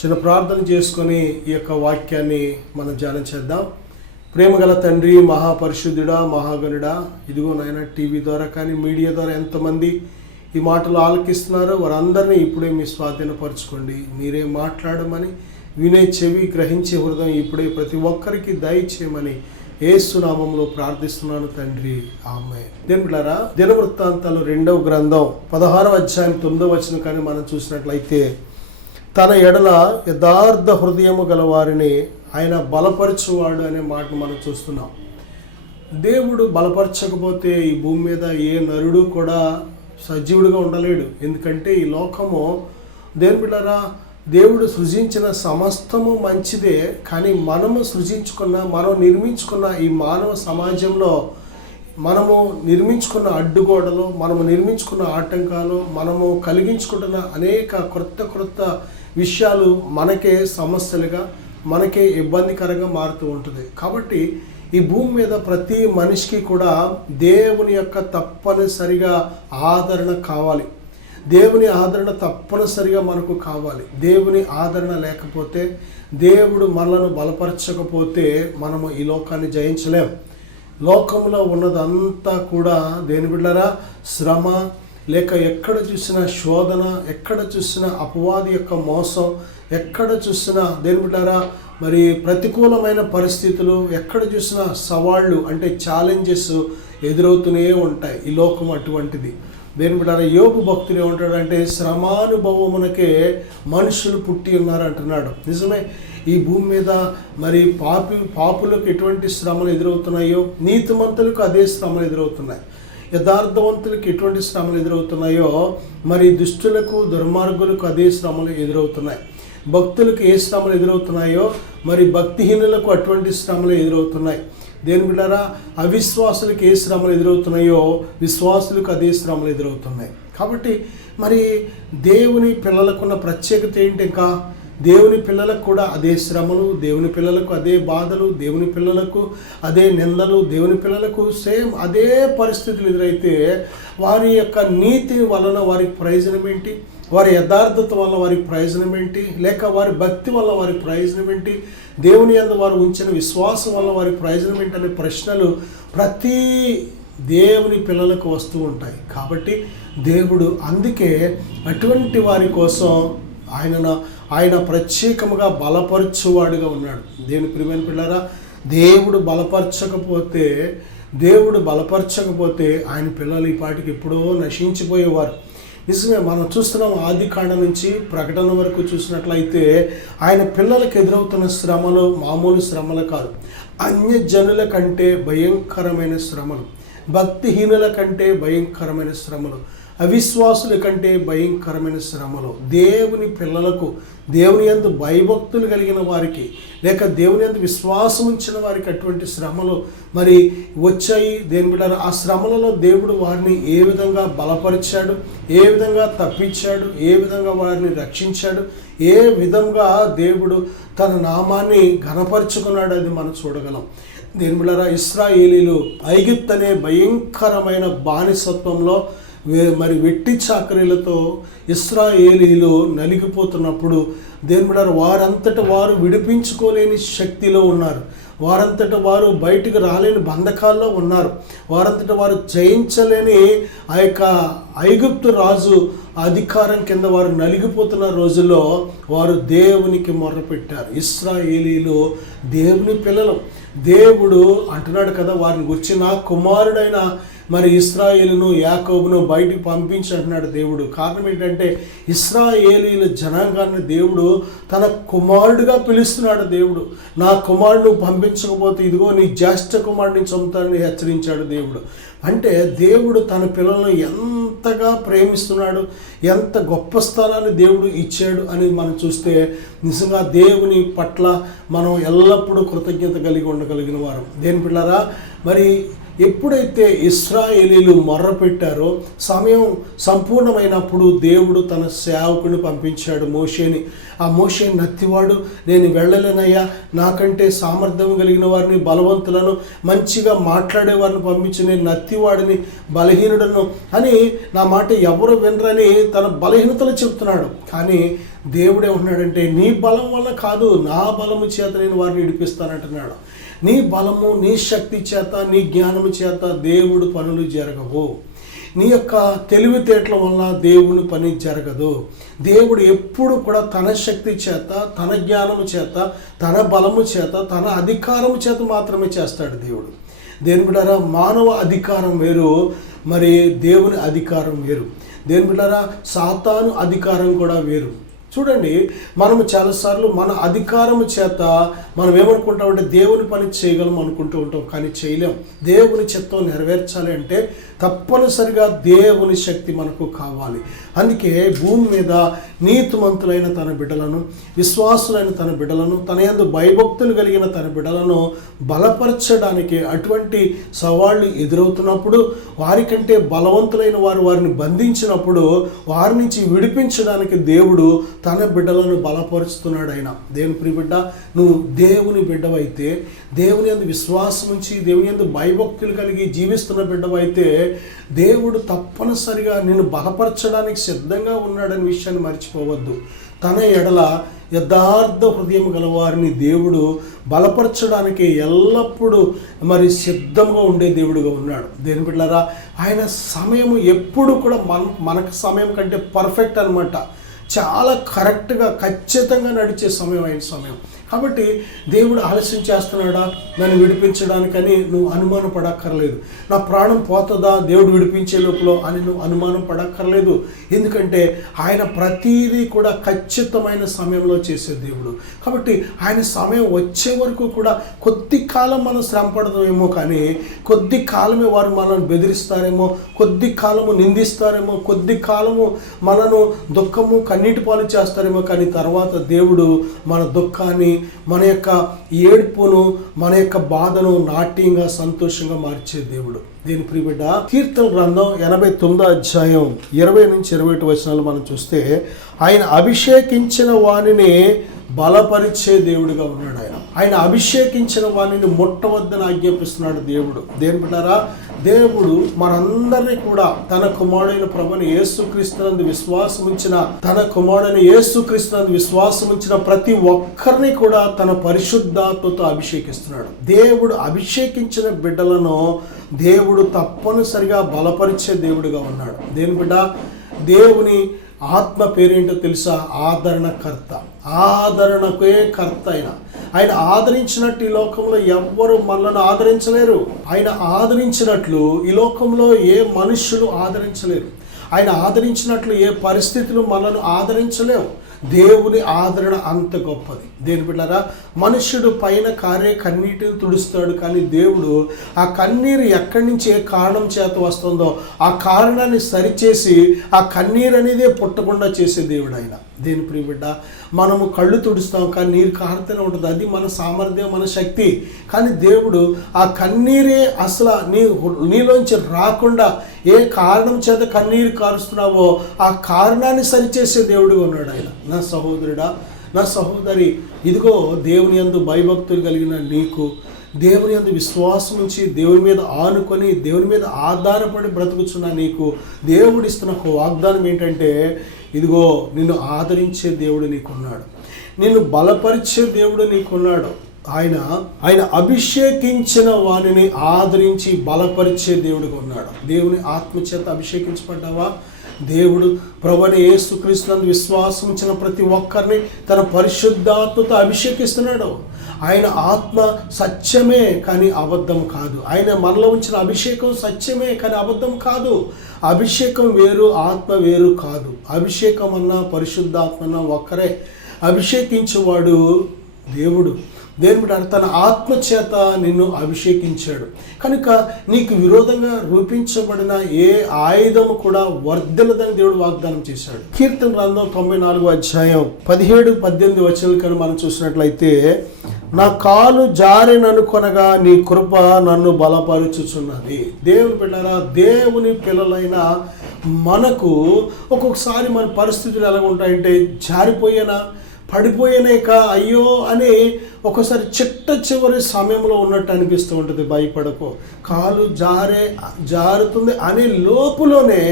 చిన్న ప్రార్థన చేసుకొని ఈ యొక్క వాక్యాన్ని మనం ధ్యానం చేద్దాం. ప్రేమగల తండ్రి, మహాపరిశుద్ధుడా, మహాగణుడా, ఇదిగో నాయన టీవీ ద్వారా కానీ మీడియా ద్వారా ఎంతమంది ఈ మాటలు ఆలకిస్తున్నారో వారందరినీ ఇప్పుడే మీ స్వాధీనపరచుకోండి. మీరే మాట్లాడమని, వినే చెవి, గ్రహించే హృదయం ఇప్పుడే ప్రతి ఒక్కరికి దయచేయమని యేసు నామములో ప్రార్థిస్తున్నాను తండ్రి, ఆమేన్. దేవులారా, దినవృత్తాంతాలు 2వ గ్రంథం 16వ అధ్యాయం 9వ వచనం కానీ మనం చూసినట్లయితే, తన ఎడల యథార్థ హృదయము గల వారిని ఆయన బలపరచువాడు అనే మాటను మనం చూస్తున్నాం. దేవుడు బలపరచకపోతే ఈ భూమి మీద ఏ నరుడు కూడా సజీవుడిగా ఉండలేడు. ఎందుకంటే ఈ లోకము దేవులారా, దేవుడు సృజించిన సమస్తము మంచిదే, కానీ మనము మనం నిర్మించుకున్న ఈ మానవ సమాజంలో మనము నిర్మించుకున్న అడ్డుగోడలు, మనము నిర్మించుకున్న ఆటంకాలు, మనము కలిగించుకుంటున్న అనేక క్రొత్త విషయాలు మనకే సమస్యలుగా, మనకే ఇబ్బందికరంగా మారుతూ ఉంటుంది. కాబట్టి ఈ భూమి మీద ప్రతి మనిషికి కూడా దేవుని యొక్క తప్పనిసరిగా ఆదరణ కావాలి. దేవుని ఆదరణ తప్పనిసరిగా మనకు కావాలి. దేవుని ఆదరణ లేకపోతే, దేవుడు మనలను బలపరచకపోతే మనము ఈ లోకాన్ని జయించలేం. లోకంలో ఉన్నదంతా కూడా దేని బిడ్డలారా, శ్రమ, లేక ఎక్కడ చూసినా శోధన, ఎక్కడ చూసినా అపవాది యొక్క మోసం, ఎక్కడ చూసినా దేని బిడ్డలారా మరి ప్రతికూలమైన పరిస్థితులు, ఎక్కడ చూసినా సవాళ్ళు అంటే ఛాలెంజెస్ ఎదురవుతూనే ఉంటాయి. ఈ లోకం అటువంటిది. దేని బిడ్డలారా, యోబు భక్తులు ఏమంటాడంటే, శ్రమానుభవమునకే మనుషులు పుట్టి ఉన్నారు అంటున్నాడు. నిజమే, ఈ భూమి మీద మరి పాపులకు ఎటువంటి శ్రమలు ఎదురవుతున్నాయో, నీతిమంతులకు అదే శ్రమలు ఎదురవుతున్నాయి. యథార్థవంతులకు ఎటువంటి శ్రమలు ఎదురవుతున్నాయో, మరి దుష్టులకు, దుర్మార్గులకు అదే శ్రమలు ఎదురవుతున్నాయి. భక్తులకు ఏ శ్రమలు ఎదురవుతున్నాయో, మరి భక్తిహీనులకు అటువంటి శ్రమలు ఎదురవుతున్నాయి. దేని బిడ్డలారా, అవిశ్వాసులకు ఏ శ్రమలు ఎదురవుతున్నాయో, విశ్వాసులకు అదే శ్రమలు ఎదురవుతున్నాయి. కాబట్టి మరి దేవుని పిల్లలకున్న ప్రత్యేకత ఏంటి? ఇంకా దేవుని పిల్లలకు కూడా అదే శ్రమలు, దేవుని పిల్లలకు అదే బాధలు, దేవుని పిల్లలకు అదే నిందలు, దేవుని పిల్లలకు సేమ్ అదే పరిస్థితులు ఎదురైతే వారి యొక్క నీతి వలన వారికి ప్రయోజనం ఏంటి? వారి యథార్థత వల్ల వారికి ప్రయోజనం ఏంటి? లేక వారి భక్తి వల్ల వారికి ప్రయోజనం ఏంటి? దేవుని యందు వారు ఉంచిన విశ్వాసం వల్ల వారికి ప్రయోజనం ఏంటి అనే ప్రశ్నలు ప్రతి దేవుని పిల్లలకు వస్తూ ఉంటాయి. కాబట్టి దేవుడు అందుకే అటువంటి వారి కోసం ఆయన ప్రత్యేకముగా బలపరచువాడుగా ఉన్నాడు. దేవుని ప్రియమైన పిల్లరా, దేవుడు బలపరచకపోతే ఆయన పిల్లలు ఈ పాటికి ఎప్పుడో నశించిపోయేవారు. నిజమే, మనం చూస్తున్నాం ఆదికాండం నుంచి ప్రకటన వరకు చూసినట్లయితే ఆయన పిల్లలకు ఎదురవుతున్న శ్రమలు మామూలు శ్రమలు కాదు. అన్యజనుల కంటే భయంకరమైన శ్రమలు, భక్తిహీనుల కంటే భయంకరమైన శ్రమలు, అవిశ్వాసుల కంటే భయంకరమైన శ్రమలు. దేవుని పిల్లలకు, దేవుని యందు భయభక్తులు కలిగిన వారికి, లేక దేవుని యందు విశ్వాసం ఉంచిన వారికి అటువంటి శ్రమలు మరి వచ్చాయి. దేని బిడ్డ, ఆ శ్రమలలో దేవుడు వారిని ఏ విధంగా బలపరిచాడు, ఏ విధంగా తప్పించాడు, ఏ విధంగా వారిని రక్షించాడు, ఏ విధంగా దేవుడు తన నామాన్ని ఘనపరుచుకున్నాడు, అది మనం చూడగలం. దేని బిడ్డ, ఇశ్రాయేలీలు ఐగుప్తు అనే భయంకరమైన బానిసత్వంలో మరి వెట్టి చాకరీలతో ఇశ్రాయేలీలు నలిగిపోతున్నప్పుడు దేని బిడ్డలారా, వారంతట వారు విడిపించుకోలేని శక్తిలో ఉన్నారు. వారంతట వారు బయటికి రాలేని బంధకాల్లో ఉన్నారు. వారంతట వారు జయించలేని ఆ యొక్క ఐగుప్తు రాజు అధికారం కింద వారు నలిగిపోతున్న రోజుల్లో వారు దేవునికి మొర్రపెట్టారు. ఇశ్రాయేలీలు దేవుని పిల్లలు. దేవుడు అంటున్నాడు కదా, వారిని గురించి నా కుమారుడైన మరి ఇశ్రాయేలును యాకోబును బయటికి పంపించి అంటున్నాడు దేవుడు. కారణం ఏంటంటే ఇశ్రాయేలీల జనాంగాన్ని దేవుడు తన కుమారుడిగా పిలుస్తున్నాడు. దేవుడు, నా కుమారుడు పంపించకపోతే ఇదిగో నీ జ్యేష్ఠ కుమారుడిని చంపుతానని హెచ్చరించాడు దేవుడు. అంటే దేవుడు తన పిల్లలను ఎంతగా ప్రేమిస్తున్నాడు, ఎంత గొప్ప స్థానాన్ని దేవుడు ఇచ్చాడు అని మనం చూస్తే నిజంగా దేవుని పట్ల మనం ఎల్లప్పుడూ కృతజ్ఞత కలిగి ఉండగలిగిన వారు. దేని పిల్లరా, మరి ఎప్పుడైతే ఇశ్రాయేలీలు మొర్ర పెట్టారో సమయం సంపూర్ణమైనప్పుడు దేవుడు తన సేవకుని పంపించాడు మోషేని. ఆ మోషే నత్తివాడు, నేను వెళ్ళలేనయ్యా, నాకంటే సామర్థ్యం కలిగిన వారిని, బలవంతులను, మంచిగా మాట్లాడే వారిని పంపించి, నేను నత్తివాడిని, బలహీనుడను అని నా మాట ఎవరు వినరని తన బలహీనతలు చెప్తున్నాడు. కానీ దేవుడే ఉన్నాడంటే నీ బలం వల్ల కాదు, నా బలము చేత నేను వారిని విడిపిస్తానంటున్నాడు. నీ బలము, నీ శక్తి చేత, నీ జ్ఞానము చేత దేవుడు పనులు జరగవు. నీ యొక్క తెలివితేటల వల్ల దేవుని పని జరగదు. దేవుడు ఎప్పుడు కూడా తన శక్తి చేత, తన జ్ఞానము చేత, తన బలము చేత, తన అధికారము చేత మాత్రమే చేస్తాడు దేవుడు. దేని బిడ్డారా, మానవ అధికారం వేరు, మరి దేవుని అధికారం వేరు. దేని బిడ్డారా, సాతాను అధికారం కూడా వేరు. చూడండి, మనము చాలాసార్లు మన అధికారము చేత మనం ఏమనుకుంటామంటే దేవుని పని చేయగలం అనుకుంటూ ఉంటాం, కానీ చేయలేం. దేవుని చిత్తం నెరవేర్చాలి అంటే తప్పనిసరిగా దేవుని శక్తి మనకు కావాలి. అందుకే భూమి మీద నీతిమంతులైన తన బిడ్డలను, విశ్వాసులైన తన బిడ్డలను, తన యందు భయభక్తులు కలిగిన తన బిడ్డలను బలపరచడానికి అటువంటి సవాళ్ళు ఎదురవుతున్నప్పుడు, వారికంటే బలవంతులైన వారు వారిని బంధించినప్పుడు వారి నుంచి విడిపించడానికి దేవుడు తన బిడ్డలను బలపరుస్తున్నాడు. ఆయన దేవుని ప్రియ బిడ్డ, నువ్వు దేవుని బిడ్డవైతే, దేవుని యందు విశ్వాసం ఉంచి దేవుని యందు భయభక్తులు కలిగి జీవిస్తున్న బిడ్డవైతే దేవుడు తప్పనిసరిగా నిన్ను బలపరచడానికి సిద్ధంగా ఉన్నాడనే విషయాన్ని మర్చిపోవద్దు. తన ఎడల యథార్థ హృదయం గల వారిని దేవుడు బలపరచడానికి ఎల్లప్పుడూ మరి సిద్ధంగా ఉండే దేవుడుగా ఉన్నాడు. దేని బిడ్డలారా, ఆయన సమయం ఎప్పుడు కూడా మనకు సమయం కంటే పర్ఫెక్ట్ అనమాట. చాలా కరెక్ట్గా, ఖచ్చితంగా నడిచే సమయం ఆయన సమయం. కాబట్టి దేవుడు ఆలస్యం చేస్తున్నాడా నన్ను విడిపించడానికని నువ్వు అనుమానం పడక్కర్లేదు. నా ప్రాణం పోతుందా దేవుడు విడిపించే లోపల అని నువ్వు అనుమానం పడక్కర్లేదు. ఎందుకంటే ఆయన ప్రతీదీ కూడా ఖచ్చితమైన సమయంలో చేసే దేవుడు. కాబట్టి ఆయన సమయం వచ్చే వరకు కూడా కొద్ది కాలం మనం శ్రమ పడదామేమో, కానీ కొద్ది కాలమే వారు మనల్ని బెదిరిస్తారేమో, కొద్ది కాలము నిందిస్తారేమో, కొద్ది కాలము మనను దుఃఖము కన్నీటి పాలు చేస్తారేమో, కానీ తర్వాత దేవుడు మన దుఃఖాన్ని, మన యొక్క ఏడ్పును, మన యొక్క బాధను నాట్యంగా, సంతోషంగా మార్చే దేవుడు. దీని ప్రియ బిడ్డ, కీర్తన గ్రంథం 89వ అధ్యాయం 20 నుంచి 21 వచనాలు మనం చూస్తే, ఆయన అభిషేకించిన వానిని బలపరిచే దేవుడిగా ఉన్నాడు. ఆయన అభిషేకించిన వానిని ముట్టవద్దని ఆజ్ఞాపిస్తున్నాడు దేవుడు. దేని బిడ్డారా, దేవుడు మనందరినీ కూడా తన కుమారుడైన ప్రభుని యేసుక్రీస్తునందు విశ్వాసం ఉంచిన, తన కుమారుడైన యేసుక్రీస్తునందు విశ్వాసం ఉంచిన ప్రతి ఒక్కరిని కూడా తన పరిశుద్ధాత్మతో అభిషేకిస్తున్నాడు. దేవుడు అభిషేకించిన బిడ్డలను దేవుడు తప్పనిసరిగా బలపరిచే దేవుడిగా ఉన్నాడు. దేని బిడ్డ, దేవుని ఆత్మ పేరేంటో తెలుసా? ఆదరణకర్త. ఆదరణకే కర్త ఆయన ఆదరించినట్టు ఈ లోకంలో ఎవ్వరు మనల్ని ఆదరించలేరు. ఆయన ఆదరించినట్లు ఈ లోకంలో ఏ మనుష్యులు ఆదరించలేరు. ఆయన ఆదరించినట్లు ఏ పరిస్థితులు మనల్ని ఆదరించలేవు. దేవుని ఆదరణ అంత గొప్పది. దేని బిడ్డలారా, మనుష్యుడు పైన కారే కన్నీటిని తుడుస్తాడు, కానీ దేవుడు ఆ కన్నీరు ఎక్కడి నుంచి ఏ కారణం చేత వస్తుందో ఆ కారణాన్ని సరిచేసి ఆ కన్నీరు అనేదే పుట్టకుండా చేసే దేవుడు ఆయన. దేని ప్రియ బిడ్డ, మనము కళ్ళు తుడుస్తాం కానీ నీరు కారుతూనే ఉంటుంది, అది మన సామర్థ్యం, మన శక్తి. కానీ దేవుడు ఆ కన్నీరే అసలు నీలోంచి రాకుండా ఏ కారణం చేత కన్నీరు కారుస్తున్నావో ఆ కారణాన్ని సరిచేసే దేవుడుగా ఉన్నాడు ఆయన. నా సహోదరుడా, నా సహోదరి, ఇదిగో దేవుని యందు భయభక్తులు కలిగిన నీకు, దేవుని యందు విశ్వాసం ఉంచి దేవుని మీద ఆనుకొని దేవుని మీద ఆధారపడి బ్రతుకుతున్న నీకు దేవుడు ఇస్తున్న ఒక వాగ్దానం ఏంటంటే, ఇదిగో నిన్ను ఆదరించే దేవుడు నీకున్నాడు, నిన్ను బలపరిచే దేవుడు నీకున్నాడు. ఆయన అభిషేకించిన వారిని ఆదరించి బలపరిచే దేవుడిగా ఉన్నాడు. దేవుని ఆత్మచేత అభిషేకించబడ్డావా? దేవుడు ప్రభువైన యేసుక్రీస్తునందు విశ్వాసం ఉంచిన ప్రతి ఒక్కరిని తన పరిశుద్ధాత్మతో అభిషేకిస్తున్నాడు. ఆయన ఆత్మ సత్యమే కానీ అబద్ధం కాదు. ఆయన మనలో ఉంచిన అభిషేకం సత్యమే కానీ అబద్ధం కాదు. అభిషేకం వేరు, ఆత్మ వేరు కాదు. అభిషేకం అన్నా పరిశుద్ధాత్మ అన్నా ఒక్కరే. అభిషేకించేవాడు దేవుడు. దేవుడు తన ఆత్మ చేత నిన్ను అభిషేకించాడు కనుక నీకు విరోధంగా రూపించబడిన ఏ ఆయుధము కూడా వర్ధలదని దేవుడు వాగ్దానం చేశాడు. కీర్తన గ్రంథం 94వ అధ్యాయం 17-18 వచనాలు కనుక మనం చూసినట్లయితే, నా కాలు జారిననుకొనగా నీ కృప నన్ను బలపరుచుచున్నది. దేవుని పిల్లరా, దేవుని పిల్లలైన మనకు ఒక్కొక్కసారి మన పరిస్థితులు ఎలా ఉంటాయంటే జారిపోయినా పడిపోయినాక అయ్యో అని ఒకసారి చివరి సమయంలో ఉన్నట్టు అనిపిస్తూ ఉంటుంది. భయపడకో, కాలు జారుతుంది అనే లోపులోనే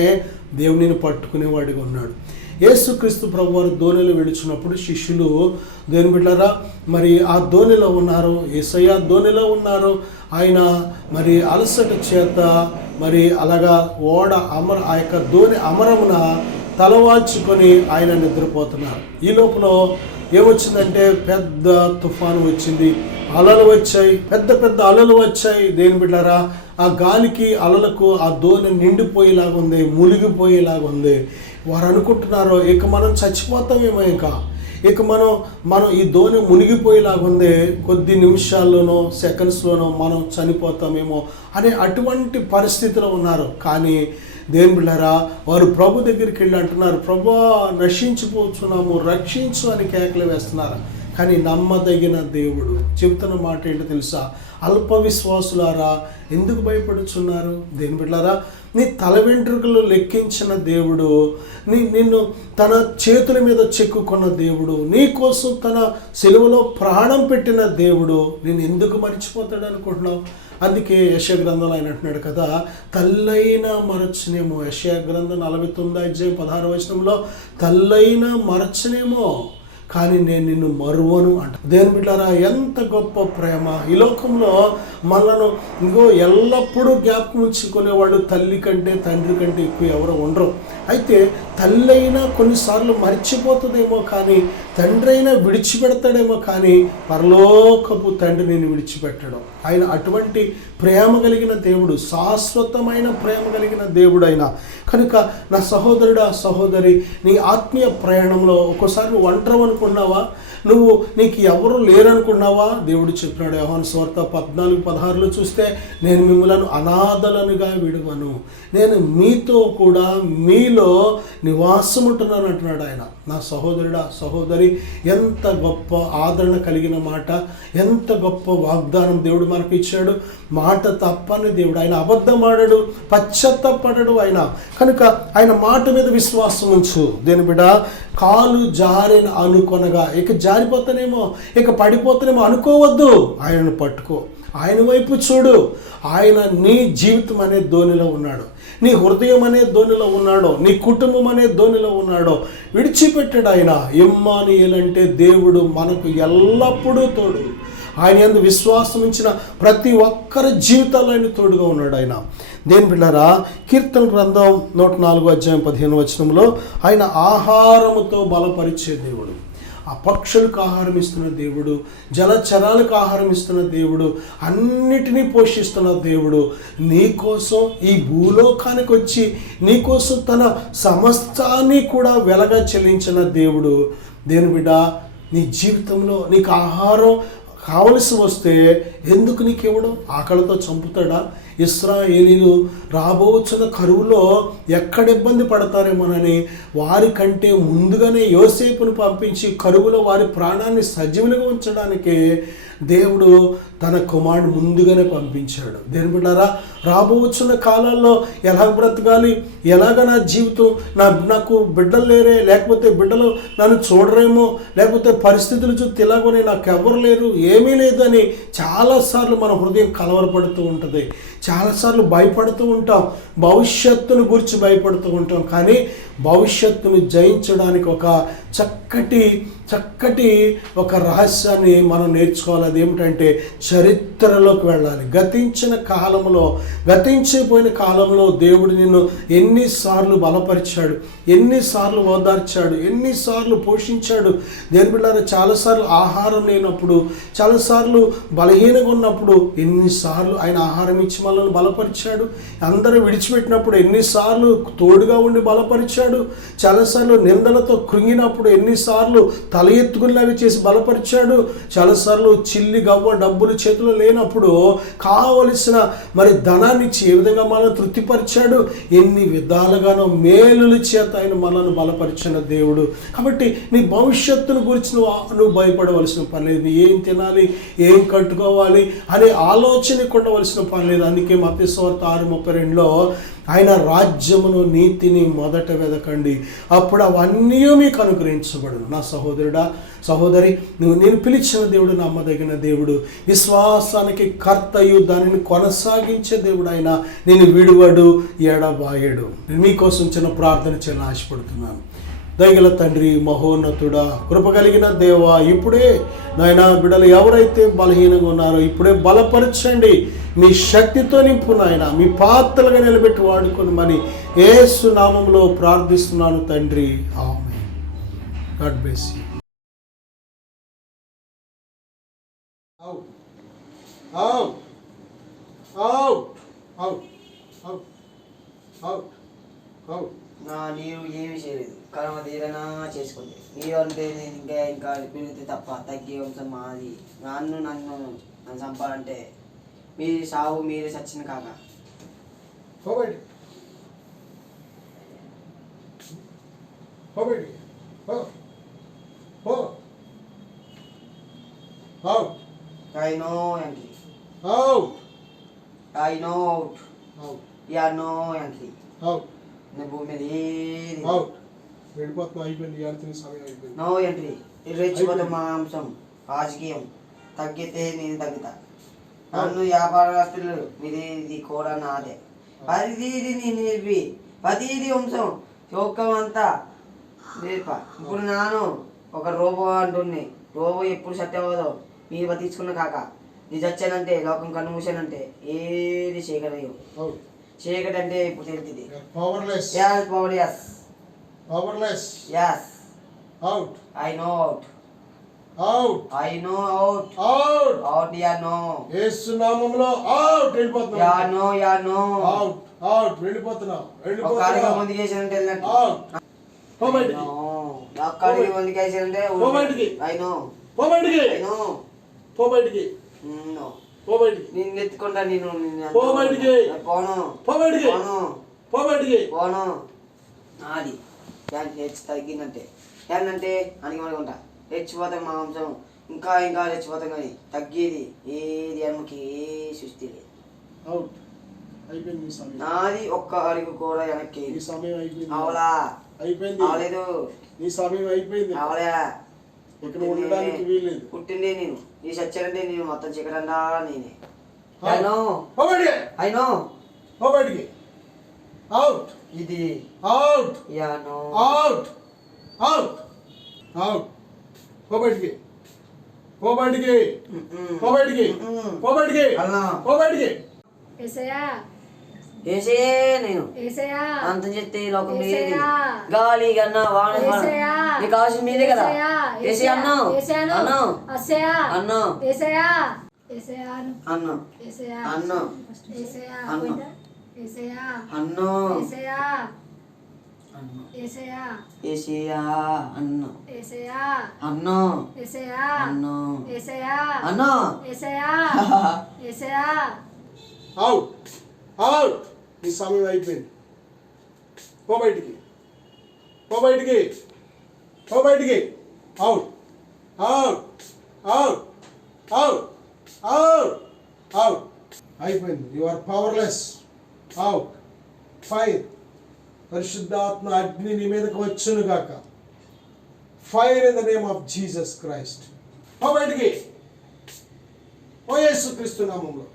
దేవునిని పట్టుకునేవాడిగా ఉన్నాడు. యేసుక్రీస్తు ప్రభువారు దోణిలో విడిచినప్పుడు శిష్యులు దేవుని బిడ్డలారా మరి ఆ దోణిలో ఉన్నారు, యేసయ్య దోణిలో ఉన్నారు. ఆయన మరి అలసట చేత మరి అలాగా ఆ యొక్క దోణి అమరమున తలవాల్చుకొని ఆయన నిద్రపోతున్నారు. ఈ లోపల ఏమొచ్చిందంటే పెద్ద తుఫాను వచ్చింది, అలలు వచ్చాయి, పెద్ద అలలు వచ్చాయి. దేని బిడ్డారా, ఆ గాలికి అలలకు ఆ దోణి నిండిపోయేలాగా ఉంది, మునిగిపోయేలాగా ఉంది. వారు అనుకుంటున్నారు ఇక మనం చచ్చిపోతామేమో, ఇక మనం ఈ దోణి మునిగిపోయేలాగా ఉంది, కొద్ది నిమిషాల్లోనో సెకండ్స్లోనో మనం చనిపోతామేమో అనే అటువంటి పరిస్థితిలో ఉన్నారు. కానీ దేవుని బిడ్డలారా, వారు ప్రభు దగ్గరికి వెళ్ళి అంటున్నారు, ప్రభువా నశించిపోతున్నాము, రక్షించు అని కేకలు వేస్తున్నారు. కానీ నమ్మదగిన దేవుడు చెబుతున్న మాట ఏంటో తెలుసా? అల్ప విశ్వాసులారా ఎందుకు భయపడుచున్నారు? దేవుని బిడ్డలారా, నీ తల వెంట్రుకలు లెక్కించిన దేవుడు, నిన్ను తన చేతుల మీద చెక్కుకున్న దేవుడు, నీ కోసం తన సిలువలో ప్రాణం పెట్టిన దేవుడు నేను ఎందుకు మర్చిపోతాడు అనుకుంటున్నావు? అందుకే యెషయా గ్రంథంలో ఆయన అంటున్నాడు కదా, తల్లైన మరచనేమో. యెషయా గ్రంథం 49:16 తల్లైన మరచనేమో కానీ నేను నిన్ను మరువను అంట. దేవుని బిడ్డలారా, ఎంత గొప్ప ప్రేమ! ఈ లోకంలో మనలను ఎల్లప్పుడూ జ్ఞాపకం ఉంచుకునేవాడు తల్లి కంటే తండ్రి కంటే ఎక్కువ ఎవరు ఉండరు. అయితే తల్లి అయినా కొన్నిసార్లు మర్చిపోతుందేమో, కానీ తండ్రి అయినా విడిచిపెడతాడేమో, కానీ పరలోకపు తండ్రి నేను విడిచిపెట్టడం. ఆయన అటువంటి ప్రేమ కలిగిన దేవుడు, శాశ్వతమైన ప్రేమ కలిగిన దేవుడు ఆయన. కనుక నా సహోదరుడా, సహోదరి, నీ ఆత్మీయ ప్రయాణంలో ఒక్కోసారి నువ్వు ఒంటరి అనుకున్నావా? నీకు ఎవరు లేరనుకున్నావా? దేవుడు చెప్పినాడు యోహాను సువార్త 14:16 చూస్తే, నేను మిమ్మల్ని అనాథలనుగా విడువను, నేను మీతో కూడా మీలో నివాసం ఉంటున్నాను అంటున్నాడు ఆయన. నా సహోదరుడా, సహోదరి, ఎంత గొప్ప ఆదరణ కలిగిన మాట, ఎంత గొప్ప వాగ్దానం దేవుడు మనకు ఇచ్చాడు. మాట తప్పని దేవుడు, ఆయన అబద్ధం ఆడడు, పశ్చాత్తాపడడు ఆయన. కనుక ఆయన మాట మీద విశ్వాసం ఉంచు. దేని బిడ్డ, కాలు జారిన అనుకొనగా, ఇక జారిపోతానేమో, ఇక పడిపోతానేమో అనుకోవద్దు. ఆయనను పట్టుకో, ఆయన వైపు చూడు. ఆయన నీ జీవితం అనే దోణిలో ఉన్నాడు, నీ హృదయం అనే దోణిలో ఉన్నాడో, నీ కుటుంబం అనే దోణిలో ఉన్నాడో విడిచిపెట్టాడు ఆయన. ఇమ్మానుయేలు అంటే దేవుడు మనకు ఎల్లప్పుడూ తోడు. ఆయన యందు విశ్వాసం ఉంచిన ప్రతి ఒక్కరి జీవితాల్లో ఆయన తోడుగా ఉన్నాడు ఆయన. దేని బిడ్డలారా, కీర్తన గ్రంథం 104:15 ఆయన ఆహారముతో బలపరిచే దేవుడు, ఆ పక్షులకు ఆహారం ఇస్తున్న దేవుడు, జలచరాలకు ఆహారం ఇస్తున్న దేవుడు, అన్నిటినీ పోషిస్తున్న దేవుడు, నీకోసం ఈ భూలోకానికి వచ్చి నీకోసం తన సమస్తాన్ని కూడా వెలగా చెల్లించిన దేవుడు. దేని బిడ్డ, నీ జీవితంలో నీకు ఆహారం కావలసి వస్తే ఎందుకు నీకు ఇవ్వడం? ఆకలితో చంపుతాడా? ఇశ్రాయేలీలు రాబోతున్న కరువులో ఎక్కడ ఇబ్బంది పడతారేమోనని వారికంటే ముందుగానే యోసేపును పంపించి కరువులో వారి ప్రాణాన్ని సజీవులుగా ఉంచడానికి దేవుడు తన కుమారుడు ముందుగానే పంపించాడు. దేని బిడ్డారా, రాబోతున్న కాలాల్లో ఎలాగ బ్రతకాలి, ఎలాగ నా జీవితం, నాకు బిడ్డలు లేరే, లేకపోతే బిడ్డలు నన్ను చూడరేమో, లేకపోతే పరిస్థితులు చూస్తే ఎలాగోనే నాకు ఎవరు లేరు, ఏమీ లేదని చాలాసార్లు మన హృదయం కలవరపడుతూ ఉంటుంది. చాలాసార్లు భయపడుతూ ఉంటాం, భవిష్యత్తును గురించి భయపడుతూ ఉంటాం. కానీ భవిష్యత్తును జయించడానికి ఒక చక్కటి ఒక రహస్యాన్ని మనం నేర్చుకోవాలి. అది ఏమిటంటే చరిత్రలోకి వెళ్ళాలి. గతించిపోయిన కాలంలో దేవుడు నిన్ను ఎన్నిసార్లు బలపరిచాడు, ఎన్నిసార్లు ఓదార్చాడు, ఎన్నిసార్లు పోషించాడు. దేని బిడ్డలారా, చాలాసార్లు ఆహారం లేనప్పుడు, చాలాసార్లు బలహీనంగా ఉన్నప్పుడు ఎన్నిసార్లు ఆయన ఆహారం ఇచ్చి మనల్ని బలపరిచాడు. అందరూ విడిచిపెట్టినప్పుడు ఎన్నిసార్లు తోడుగా ఉండి బలపరిచాడు. చాలాసార్లు నిందలతో కృంగినప్పుడు ఎన్నిసార్లు తల ఎత్తుకునేలాగా చేసి బలపరిచాడు. చాలాసార్లు చిల్లి గవ్వ డబ్బులు చేతిలో లేనప్పుడు కావలసిన మరి ధనాన్ని ఇచ్చి ఏ విధంగా మనల్ని తృప్తిపరిచాడు. ఎన్ని విధాలుగానో మేలుల చేత ఆయన మనల్ని బలపరిచిన దేవుడు. కాబట్టి నీ భవిష్యత్తును గురించి నువ్వు భయపడవలసిన పని లేదు. ఏం తినాలి, ఏం కట్టుకోవాలి అనే ఆలోచన ఉండవలసిన పని లేదు. అందుకే మత్తయి సువార్త 6:32లో ఆయన రాజ్యమును నీతిని మొదట వెదకండి, అప్పుడు అవన్నీ మీకు అనుగ్రహించబడును. నా సహోదరుడా, సహోదరి, నేను పిలిచిన దేవుడు నమ్మదగిన దేవుడు, విశ్వాసానికి కర్తయు దానిని కొనసాగించే దేవుడు. ఆయన నేను విడువడు, ఎడబాయడు. నేను మీకోసం చిన్న ప్రార్థన చేయాలని ఆశపడుతున్నాను. దయగల తండ్రి, మహోన్నతుడా, కృప కలిగిన దేవా, ఇప్పుడే నాయన బిడ్డలు ఎవరైతే బలహీనంగా ఉన్నారో ఇప్పుడే బలపరచండి. మీ శక్తితో నింపు నాయన, మీ పాత్రలుగా నిలబెట్టి వాడుకోమని యేసు నామములో ప్రార్థిస్తున్నాను తండ్రి, ఆమేన్. God bless you. నీరు ఏమి చేయలేదు, కర్మ తీరనా చేసుకుంది. నీరు అంటే నేను ఇంకా పెరిగితే తప్ప తగ్గే వంశం మాది. నన్ను చంపాలంటే మీరు సావు, మీరే చచ్చిన కాక. I know Yankee. Out. I know out. Out. Yeah, no Yankee. Out. భూమి మీద ఏది నో ఎంట్రీ. రెచ్చిపోతే మాంసం, రాజకీయం తగ్గితే నేను తగ్గుతా. నన్ను వ్యాపారస్తులు మీది కూడా నాదే. ప్రతిదీ నేను నేర్పి, ప్రతిదీ వంశం చోక్కం అంతా నేర్ప. ఇప్పుడు నాను ఒక రోబో అంటున్నాయి. రోబో ఎప్పుడు సెట్ అవ్వదో మీరు బతికించుకున్న కాక. నీ చచ్చానంటే, లోకం కన్ను మూసానంటే ఏది చీకటి. చీకటి అంటే ఇప్పుడు తెలుస్తుంది. Powerless. Yes, powerless. Powerless. Yes. Out. I know out. Out. I know out. Out. Out, yeah, no. యేసు నామములో out వెళ్ళిపోతున్నావు. Yeah, no, yeah, no. Out. Out వెళ్ళిపోతున్నావు. ఒక్కడికి ముందుకు వేసానంటే వెళ్ళినట్టు. Out. పో బయటికి. ఒక్కడికి ముందుకు వేసానంటే పో బయటికి. I know. పో బయటికి. I know. పో బయటికి. No. పో బయటికి. నిన్ను ఎత్తుకుంటా నేను. పో బయటికి. పోను. పో బయటికి. పోను. పో బయటికి. పోను. నాది హెచ్చు తగ్గిందంటే ఏంటంటే అణిగిమనుకుంటా. రెచ్చిపోతాం మాంసం, ఇంకా ఇంకా రెచ్చిపోతాం. కానీ తగ్గేది ఏది అమ్మకి ఏ సృష్టి లేదు. నాది ఒక్క అడుగు కూడా వెనక్కి అవలా అయిపోయింది. అవలేదు. నీ సమయం అయిపోయింది. అవలే. పుట్టింది నేను. ఈ సచ్చానంటే నేను మొత్తం చికెటండా నేనే. ఇది out. Yeah no. Out. Out. Out. పో బయటికి. పో బయటికి. పో బయటికి. పో బయటికి. పో బయటికి. ఏసయ్యే నేను అంతం చెప్తే లోకం లేదు. గాలి కన్నా వాన నీకు కావాల్సిన మీదే కదా. ఏసయ్య అన్నాం అన్నాం అన్నాం అన్నాం అన్నాం అన్నాం అన్నాం ఏసయ్యా అన్నాం అన్నాం అన్నాం అన్నాం. అవుట్. అవుట్. నీ సమయం అయిపోయింది. పో బయటికి. పో బయటికి. పో బయటికి. Out. Out. Out. Out. Out. Out. అయిపోయింది. You are powerless. Out. Fire. పరిశుద్ధాత్మ అగ్ని నీ మీదకి వచ్చును గాక. Fire in the name of Jesus Christ. పో బయటికి. ఓ యేసుక్రీస్తు నామములో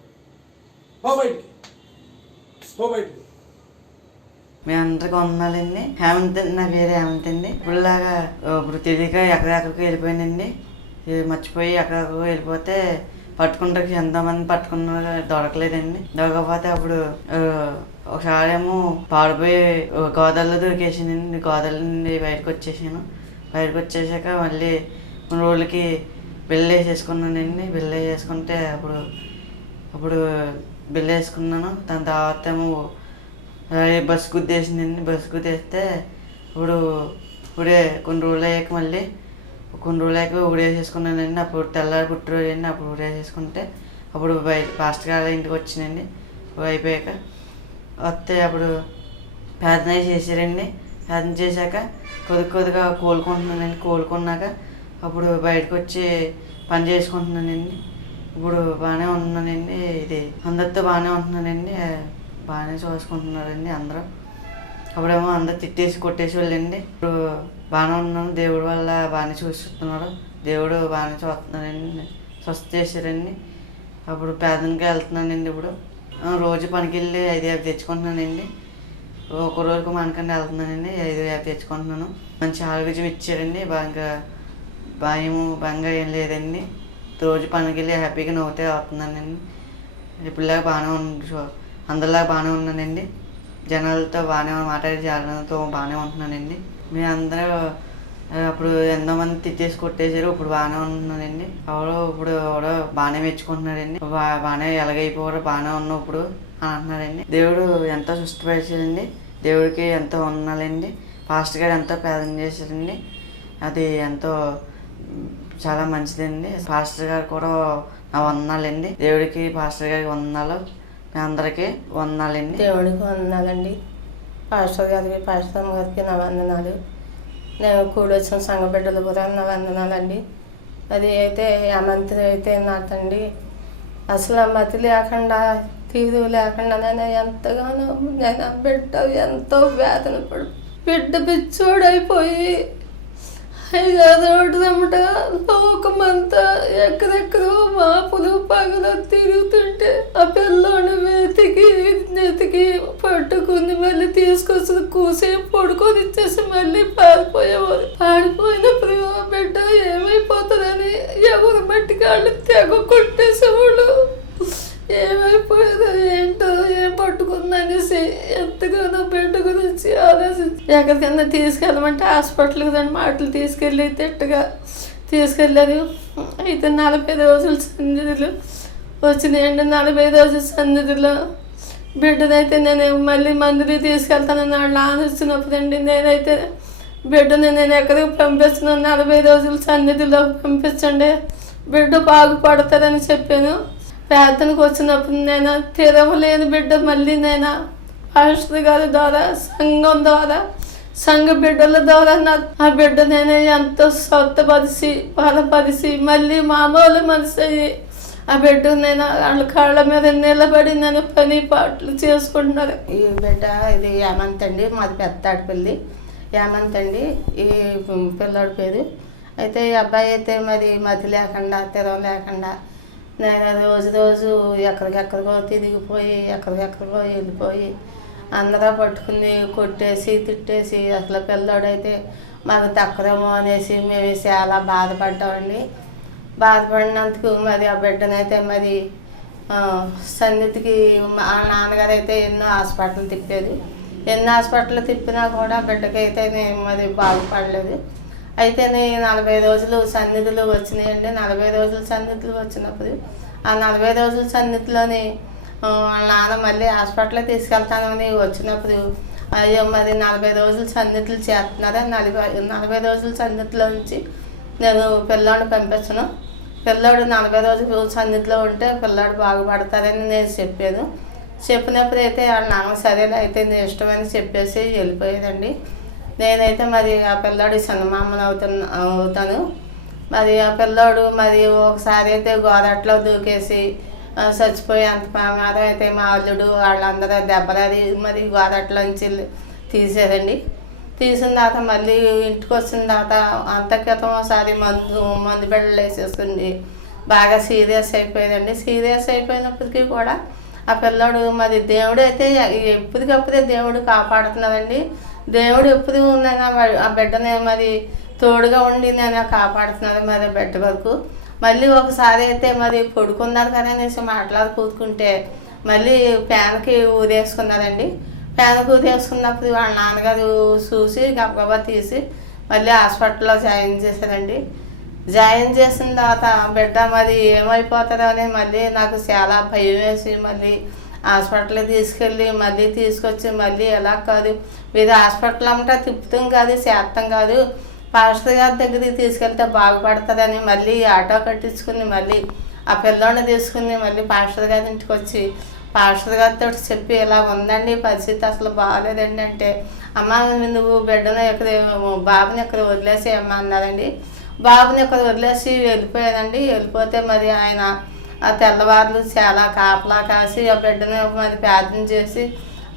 పో బయటికి. పో బయటికి. మీ అందరికి వందనాలండి. హేమంత్ నా పేరు హేమంత్ అండి. ఇప్పుడు తెలియక ఎక్కడెక్కడికి వెళ్ళిపోయానండి. మర్చిపోయి ఎక్కడెక్కడికి వెళ్ళిపోతే పట్టుకుంటానికి ఎంతమంది పట్టుకున్నా దొరకలేదండి. దొరకకపోతే అప్పుడు ఒకసారి ఏమో పాడిపోయి గోదావరిలో దొరికేసానండి. గోదావరి నుండి బయటకు వచ్చేసాక మళ్ళీ కొన్ని రోజులకి బిల్లు వేసేసుకున్నానండి. బిల్లు వేసుకుంటే అప్పుడు బిల్లు వేసుకున్నాను. దాని తర్వాత ఏమో బస్సు గుద్దేసిందండి. బస్సు గుద్దేస్తే ఇప్పుడే కొన్ని రోజులు అయ్యాక మళ్ళీ కొన్ని రోజులకి ఊడేసేసుకున్నానండి. అప్పుడు తెల్లారి పుట్టిరోజండి. అప్పుడు ఊడేసేసుకుంటే అప్పుడు పాస్టర్ గారి ఇంటికి వచ్చినండి. అయిపోయాక వస్తే అప్పుడు ప్రార్థన చేశారండి. ప్రార్థన చేశాక కొద్దిగా కోలుకుంటున్నానండి. కోలుకున్నాక అప్పుడు బయటకు వచ్చి పని చేసుకుంటున్నానండి. ఇప్పుడు బాగానే ఉంటున్నానండి. ఇది అందరితో బాగానే ఉంటున్నానండి. బాగానే చూసుకుంటున్నారండి అందరూ. అప్పుడేమో అందరు తిట్టేసి కొట్టేసి వెళ్ళండి. ఇప్పుడు బాగానే ఉన్నాను. దేవుడి వల్ల బాగానే చూస్తున్నాడు. దేవుడు బాగానే చూస్తున్నాడండి. స్వస్థ చేశారండి. అప్పుడు ప్రార్థనకి వెళ్తున్నానండి. ఇప్పుడు రోజు పనికి వెళ్ళి 5 తెచ్చుకుంటున్నానండి. ఒక రోజుకు మనకండి వెళ్తున్నానండి. 5 తెచ్చుకుంటున్నాను. మంచి ఆరోగ్యం ఇచ్చారండి. బాగా భయంగా ఏం లేదండి. రోజు పనికి వెళ్ళి హ్యాపీగా నవ్వుతే అవుతున్నానండి. ఇప్పుడులాగా బాగానే అందరిలాగా బాగానే ఉన్నానండి. జనాలతో బాగానే మాట్లాడి జనాలతో బాగానే ఉంటున్నానండి. మీ అందరూ అప్పుడు ఎంతోమంది తిట్టేసి కొట్టేశారు. ఇప్పుడు బాగానే ఉంటున్నానండి. ఇప్పుడు బాగానే మెచ్చుకుంటున్నారండి. బాగానే ఎలాగైపోయారో బాగానే ఉన్నావు ఇప్పుడు అని అంటున్నారండి. దేవుడు ఎంతో సుష్టపరిచాడండి. దేవుడికి ఎంతో వందనాలండి. పాస్టర్ గారు ఎంతో ప్రార్థన చేశారండి. అది ఎంతో చాలా మంచిదండి. పాస్టర్ గారు కూడా నా వందనాలండి. దేవుడికి పాస్టర్ గారికి వందనాలు. మీ అందరికీ వందనాలండి. దేవుడికి వందనాలండి. పాస్టర్ గారికి పాస్టర్ గారికి నా వందనాలు. నేను కూడొచ్చిన సంఘ బిడ్డలు కూడా నా వందనాలండి. అది అయితే మంత్రి అయితే నాటండి అసలు మతి లేకుండా తీరు లేకుండా నేను ఎంతగానో నేను బిడ్డ ఎంతో వేదన పడు బిడ్డ పిచ్చోడైపోయి 5 రోడ్లమ్మట లోకమంతా ఎక్కడెక్కడో మాపులు పగలు తిరుగుతుంటే ఆ పిల్లోని వెతికి పట్టుకుని మళ్ళీ తీసుకొచ్చి కూసేపు పడుకొని ఇచ్చేసి మళ్ళీ పారిపోయేవారు. పారిపోయినప్పుడు బిడ్డ ఏమైపోతుందని ఎవరు బట్టి కాళ్ళు తెగ కొట్టేసేవాళ్ళు. ఏమైపోయేదో ఏంటో ఏం పట్టుకుందనేసి ఎంతగానో బిడ్డ గురించి ఆలోచించి ఎక్కడికైనా తీసుకెళ్ళమంటే హాస్పిటల్కి దాని మాటలు తీసుకెళ్ళి తిట్టగా తీసుకెళ్ళారు. అయితే 40 రోజుల సన్నిధిలో వచ్చినాయండి. 40 రోజుల సన్నిధిలో బిడ్డనైతే నేను మళ్ళీ మందులు తీసుకెళ్తానని వాళ్ళు ఆలోచించినప్పుడండి నేనైతే బిడ్డని నేను ఎక్కడికి పంపిస్తున్నాను. 40 రోజుల సన్నిధిలో పంపించండి, బిడ్డ బాగుపడతారని చెప్పాను. ప్రార్థనకు వచ్చినప్పుడు నేను తిరగలేని బిడ్డ మళ్ళీ నేను పాస్టర్ గారి ద్వారా సంఘం ద్వారా సంఘ బిడ్డల ద్వారా ఆ బిడ్డ నేను ఎంతో స్వత్తపరిచి బలపరిచి మళ్ళీ మామూలు మనిషి అయ్యి ఆ బిడ్డ నేను వాళ్ళ కాళ్ళ మీద నిలబడి నేను పని పాటలు చేసుకుంటున్నారు. ఈ బిడ్డ ఇది హేమంత్ అండి. మాది పెద్దాడిపల్లి హేమంత్ అండి ఈ పిల్లాడి పేరు. అయితే ఈ అబ్బాయి అయితే మరి మతి లేకుండా తిరగ లేకుండా నేను రోజు ఎక్కడికెక్కడికో తిరిగిపోయి ఎక్కడికెక్కడికో వెళ్ళిపోయి అందరూ పట్టుకుని కొట్టేసి తిట్టేసి అసలు పిల్లోడైతే మాకు దక్కరేమో అనేసి మేము చాలా బాధపడ్డామండి. బాధపడినందుకు మరి ఆ బిడ్డనైతే మరి సన్నిధికి మా నాన్నగారు అయితే ఎన్నో హాస్పిటల్ తిప్పారు. ఎన్నో హాస్పిటల్ తిప్పినా కూడా బిడ్డకైతే మరి బాగుపడలేదు. అయితే 40 రోజులు సన్నిధులు వచ్చినాయండి. 40 రోజుల సన్నిధులు వచ్చినప్పుడు ఆ 40 రోజుల సన్నిధిలోని వాళ్ళ నాన్న మళ్ళీ హాస్పిటల్కి తీసుకెళ్తానని వచ్చినప్పుడు అయ్యో మరి 40 రోజులు సన్నిధులు చేస్తున్నారా, 40 రోజుల సన్నిధిలో నుంచి నేను పిల్లోడిని పంపించను, పిల్లోడు 40 రోజులు సన్నిధిలో ఉంటే పిల్లోడు బాగుపడతారని నేను చెప్పాను. చెప్పినప్పుడు అయితే వాళ్ళ నాన్న సరేలే అయితే నేను ఇష్టమని చెప్పేసి వెళ్ళిపోయేదండి. నేనైతే మరి ఆ పిల్లాడు సన్నమామలు అవుతాను. మరి ఆ పిల్లోడు మరి ఒకసారి అయితే గోదాట్లో దూకేసి చచ్చిపోయి అంత ప్రమాదం అయితే మా అల్లుడు వాళ్ళందరూ దెబ్బలాడి మరి గోదాట్లోంచి తీసారండి. తీసిన తర్వాత మళ్ళీ ఇంటికి వచ్చిన తర్వాత అంత క్రితం ఒకసారి మందు బిళ్ళలు వేసేసుకుంది. బాగా సీరియస్ అయిపోయిందండి. సీరియస్ అయిపోయినప్పటికీ కూడా ఆ పిల్లోడు మరి దేవుడు అయితే ఎప్పటికప్పుడే దేవుడు కాపాడుతున్నాడండి. దేవుడు ఎప్పుడు నేను ఆ బిడ్డని మరి తోడుగా ఉండి నేను కాపాడుతున్నాను మరి బిడ్డ వరకు. మళ్ళీ ఒకసారి అయితే మరి పడుకున్నారు కదా అనేసి కూతుకుంటే మళ్ళీ ఫ్యాన్కి ఊదేసుకున్నారండి. ఫ్యాన్కి ఊదేసుకున్నప్పుడు వాళ్ళ నాన్నగారు చూసి గబగబా తీసి మళ్ళీ హాస్పిటల్లో జాయిన్ చేశారండి. జాయిన్ చేసిన తర్వాత బిడ్డ మరి ఏమైపోతుందో అని మళ్ళీ నాకు చాలా భయం వేసి మళ్ళీ హాస్పిటల్కి తీసుకెళ్ళి మళ్ళీ తీసుకొచ్చి మళ్ళీ ఎలా కాదు మీరు హాస్పిటల్ అమ్మటా తిప్పుతాం కాదు చేస్తాం కాదు పాస్టర్ గారి దగ్గరికి తీసుకెళ్తే బాగుపడుతుందని మళ్ళీ ఆటో కట్టించుకుని మళ్ళీ ఆ పిల్లోడిని తీసుకుని మళ్ళీ పాస్టర్ గారి ఇంటికి వచ్చి పాస్టర్ గారితో చెప్పి ఇలా ఉందండి పరిస్థితి అసలు బాగాలేదండి అంటే, అమ్మ నువ్వు బిడ్డను ఇక్కడ బాబుని ఇక్కడ వదిలేసి అమ్మ అన్నారండి. బాబుని ఇక్కడ వదిలేసి వెళ్ళిపోయానండి. వెళ్ళిపోతే మరి ఆయన ఆ తెల్లవారులు చాలా కాపలా కాసి ఆ బిడ్డను మరి ప్రార్థన చేసి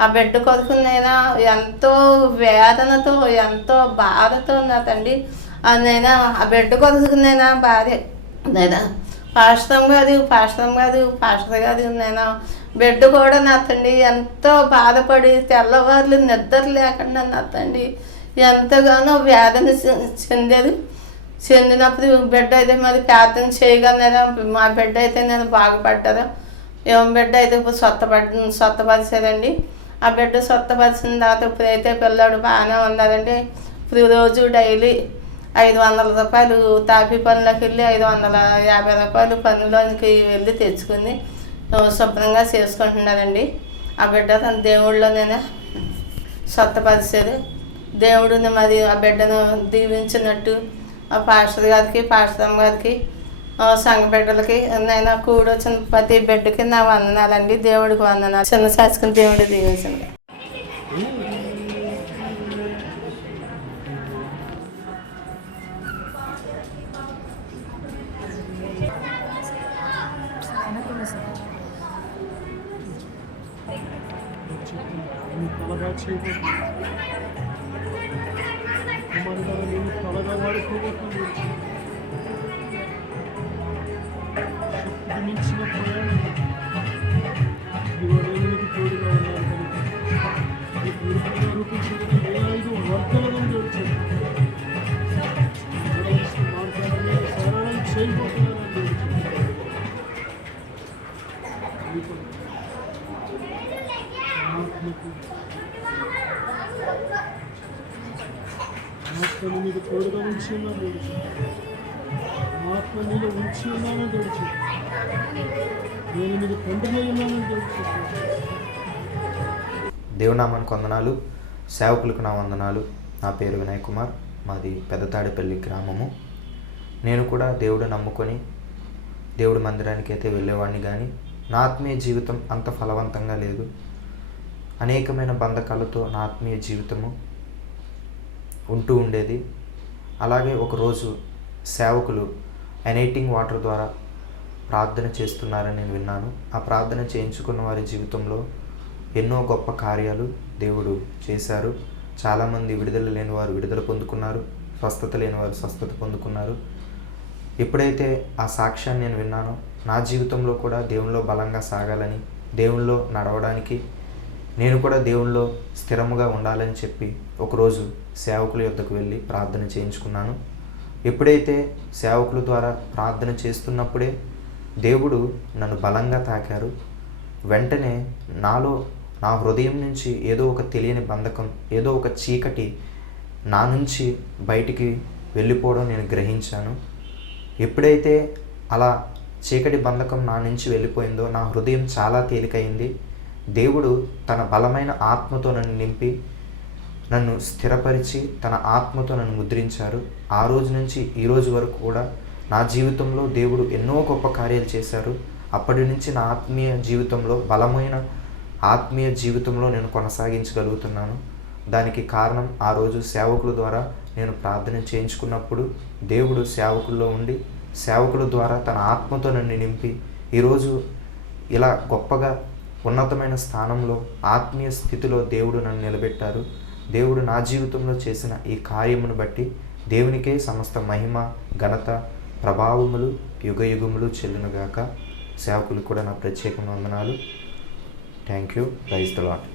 ఆ బిడ్డ కొరకు నేను ఎంతో వేదనతో ఎంతో బాధతో ఉన్నదండి. నేను ఆ బిడ్డ కొరకు నేను బాధే నేను పాస్టర్ గారు నేను బిడ్డ కూడా నాతండి ఎంతో బాధపడి తెల్లవారులు నిద్ర లేకుండా నాతండి ఎంతగానో వేదన చెందినప్పుడు బిడ్డ అయితే మరి ప్రార్థన చేయగలరా, మా బిడ్డ అయితే నేను బాగుపడ్డారా, ఏం బిడ్డ అయితే ఇప్పుడు స్వత్తపరిచారండి. ఆ బిడ్డ స్వత్తపరిచిన తర్వాత ఇప్పుడైతే పిల్లాడు బాగానే ఉన్నారండి. ఇప్పుడు రోజు డైలీ 500 రూపాయలు తాపీ పనులకు వెళ్ళి 550 రూపాయలు పనులోనికి వెళ్ళి తెచ్చుకుని శుభ్రంగా చేసుకుంటున్నారండి. ఆ బిడ్డ తన దేవుళ్ళో నేను స్వత్తపరిచారు. దేవుడిని మరి ఆ బిడ్డను దీవించినట్టు ఆ పాస్టర్ గారికి పాస్టర్ అమ్మ గారికి సంఘ బిడ్డలకి నేను కూడొచ్చిన ప్రతి బిడ్డకి నా వందనాలండి. దేవుడికి వందనాలు. చిన్న శాసుకుని దేవుడు దీవించండి. త్వరగా వాడుకోబోతుంది. మించిన ప్రయాణం ఇవాళకి తోడుగా ఉన్నారు కనుక ఈ పూర్తిగా రూపించడానికి 5 వర్గాల నుండి వచ్చారు. మార్గాన్ని సరళం చేయబోతున్నారని ఆత్మను మీకు తోడుగా ఉంచి ఉన్నాను. ఆత్మ నీలో ఉంచి ఉన్నానని తెలుసు. నేను మీకు తండ్రిలో ఉన్నానని తెలుసు. దేవునామానికి వందనాలు, సేవకులకు నా వందనాలు. నా పేరు వినయ్ కుమార్, మాది పెద్దతాడేపల్లి గ్రామము. నేను కూడా దేవుడు నమ్ముకొని దేవుడి మందిరానికి అయితే వెళ్ళేవాడిని, కానీ నా ఆత్మీయ జీవితం అంత ఫలవంతంగా లేదు. అనేకమైన బంధకాలతో నా ఆత్మీయ జీవితము ఉంటూ ఉండేది. అలాగే ఒకరోజు సేవకులు ఎనైటింగ్ వాటర్ ద్వారా ప్రార్థన చేస్తున్నారని నేను విన్నాను. ఆ ప్రార్థన చేయించుకున్న వారి జీవితంలో ఎన్నో గొప్ప కార్యాలు దేవుడు చేశారు. చాలామంది విడుదల లేని వారు విడుదల పొందుకున్నారు, స్వస్థత లేని వారు స్వస్థత పొందుకున్నారు. ఎప్పుడైతే ఆ సాక్ష్యాన్ని నేను విన్నానో నా జీవితంలో కూడా దేవునిలో బలంగా సాగాలని, దేవునిలో నడవడానికి, నేను కూడా దేవునిలో స్థిరముగా ఉండాలని చెప్పి ఒకరోజు సేవకుల యొద్దకు వెళ్ళి ప్రార్థన చేయించుకున్నాను. ఎప్పుడైతే సేవకుల ద్వారా ప్రార్థన చేస్తున్నప్పుడే దేవుడు నన్ను బలంగా తాకారు. వెంటనే నా హృదయం నుంచి ఏదో ఒక తెలియని బంధకం, ఏదో ఒక చీకటి నా నుంచి బయటికి వెళ్ళిపోవడం నేను గ్రహించాను. ఎప్పుడైతే అలా చీకటి బంధకం నా నుంచి వెళ్ళిపోయిందో నా హృదయం చాలా తేలికైంది. దేవుడు తన బలమైన ఆత్మతో నన్ను నింపి నన్ను స్థిరపరిచి తన ఆత్మతో నన్ను ముద్రించారు. ఆ రోజు నుంచి ఈ రోజు వరకు కూడా నా జీవితంలో దేవుడు ఎన్నో గొప్ప కార్యాలు చేశారు. అప్పటి నుంచి నా ఆత్మీయ జీవితంలో బలమైన ఆత్మీయ జీవితంలో నేను కొనసాగించగలుగుతున్నాను. దానికి కారణం ఆ రోజు సేవకుల ద్వారా నేను ప్రార్థన చేయించుకున్నప్పుడు దేవుడు సేవకుల్లో ఉండి సేవకుల ద్వారా తన ఆత్మతో నన్ను నింపి ఈరోజు ఇలా గొప్పగా ఉన్నతమైన స్థానంలో ఆత్మీయ స్థితిలో దేవుడు నన్ను నిలబెట్టారు. దేవుడు నా జీవితంలో చేసిన ఈ కార్యమును బట్టి దేవునికే సమస్త మహిమ, ఘనత, ప్రభావములు యుగయుగములు చెల్లునుగాక. సేవకులు కూడా నా ప్రత్యేక వందనాలు. Thank you. Praise the lord.